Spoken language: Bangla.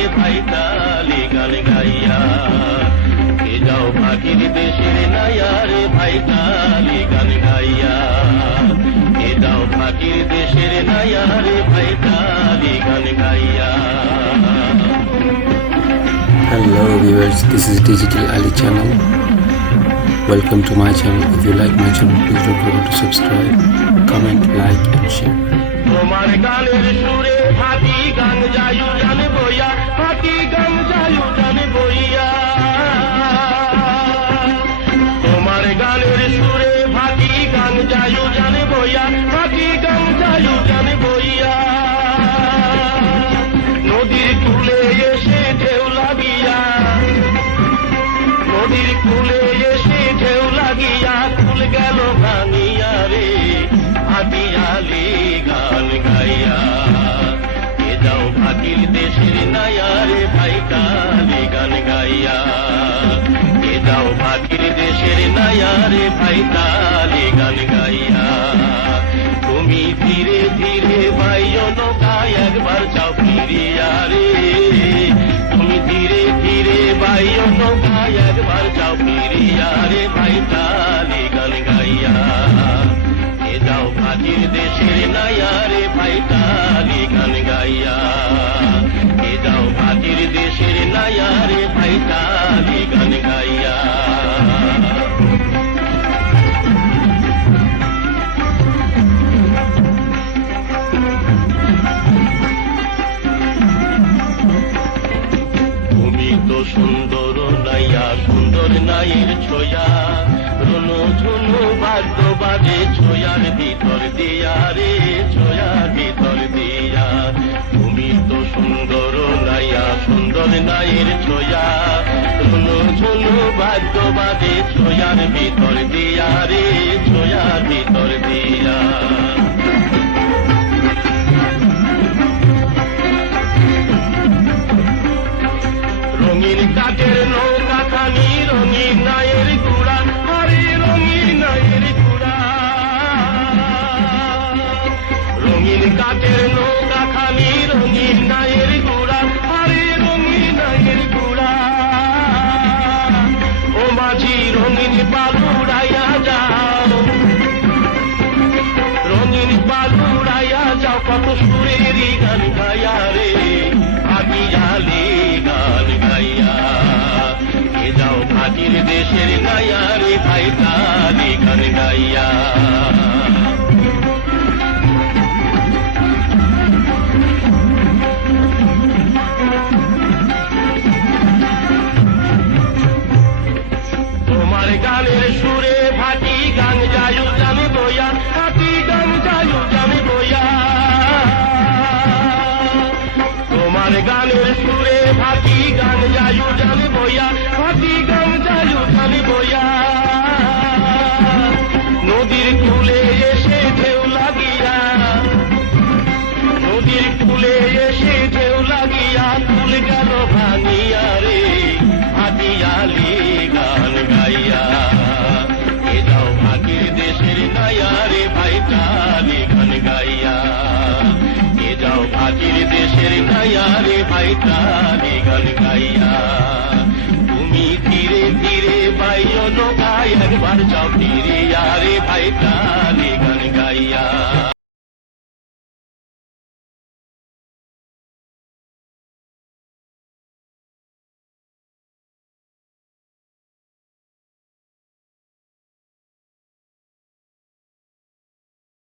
রে ভাইতালি গান গাইয়া, এ যাও ফাঁকির দেশের নাইয়া রে ভাইতালি গান গাইয়া, এ যাও ফাঁকির দেশের নাইয়া রে ভাইতালি গান গাইয়া। Hello viewers, this is Digital Ali channel. Welcome to my channel. If you like my channel, please don't forget to subscribe, comment, like and share. তোমার গানের সুরে ফাঁকি গান যায়ু জানে বইয়া, ফাঁকি গান যায়ু জানে বইয়া, তোমার গানের সুরে ফাঁকি গান যায়ু জানে বইয়া, ফাঁকি গান যায়ু জানে বইয়া, নদীর কূলে এসে ঢেউ লাগিয়া, নদীর কূলে এসে ঢেউ লাগিয়া, কুল গেল ভাঙিয়া রে ভাটিয়ালি গান গাইয়া, এ যাও ফাঁকির দেশের নাইয়া রে ভাইতালি গান গাইয়া, এ যাও ফাঁকির দেশের নাইয়া রে ভাইতালি গান গাইয়া। তুমি ধীরে ধীরে বাইও নৌকা একবার যাও ফিরিয়া রে, তুমি ধীরে ধীরে বাইও নৌকা একবার যাও ফিরিয়া রে ভাইতালি গান গাইয়া, এ যাও ফাঁকির দেশের নাইয়া রে ভাইতালি গান গাইয়া, এ যাও ফাঁকির দেশের নাইয়া রে ভাইতালি গান গাইয়া। তুমি তো সুন্দর নাইয়া, সুন্দর নাইয়ের ছোয়া, রুনু ঝুনু বাদ্য বাজে ছোয়ার ভিতর দিয়া রে, ছোয়ার ভিতর দিয়া। তুমি তো সুন্দর নাইয়া, সুন্দর নাইয়ের ছোয়া, রুনু ঝুনু বাদ্য বাজে ছোয়ার ভিতর দিয়া রে, ছোয়ার ভিতর দিয়া। রঙিন কাঠের নৌকা খানি, রঙিন নায়ের গুড়া, আরে রঙিন নায়ের গুড়া, রঙিন কাঠের নৌকা খানি, রঙিন নায়ের গুড়া, আরে রঙিন নায়ের গুড়া। ও মাঝি রঙিন বালুড়াইয়া যাও, রঙিন বালুড়াইয়া যাও, কত সুরেরই গান গাইয়া রে ভাটিয়ালি গান গাইয়া, এ যাও ফাঁকির দেশের নাইয়া রে ভাইতালি গান গাইয়া। তোমার গানের সুরে ফাঁকি গান যায়ু জানে বইয়া, ফাঁকি গান যায়ু জানে বইয়া, তোমার গানের সুরে ফাঁকি গান যায়ু জানে বইয়া, ফাঁকি গান যায়ু জানে বইয়া, নদীর কূলে এসে ঢেউ লাগিয়া, নদীর কূলে এসে ঢেউ লাগিয়া, কুল গেল ভাঙিয়া রে ভাটিয়ালি গান গাইয়া, এ যাও ফাঁকির দেশের নাইয়া রে ভাইতালি গান গাইয়া, এ যাও ফাঁকির দেশের নাইয়া রে ভাইতালি গান গাইয়া।